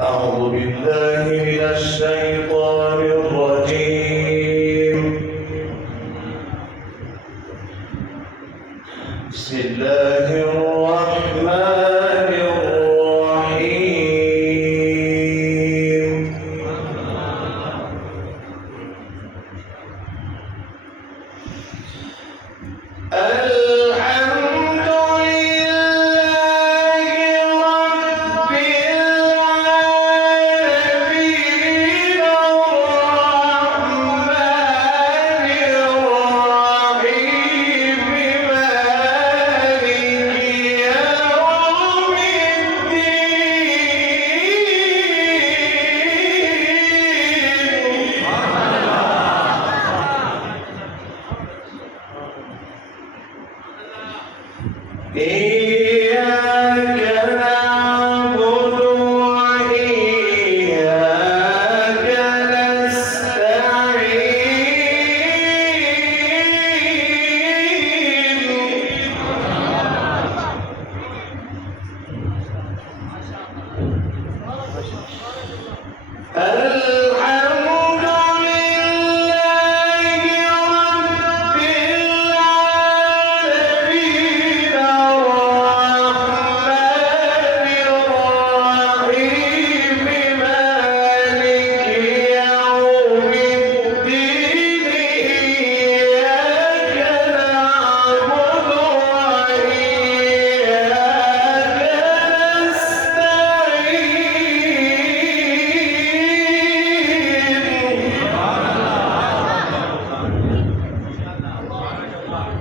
أعوذ بالله من الشيطان الرجيم. بسم الله الرحمن الرحيم. الحمد لله رب العالمين الرحمن الرحيم مالك يوم الدين. إياك نعبد وإياك نستعين.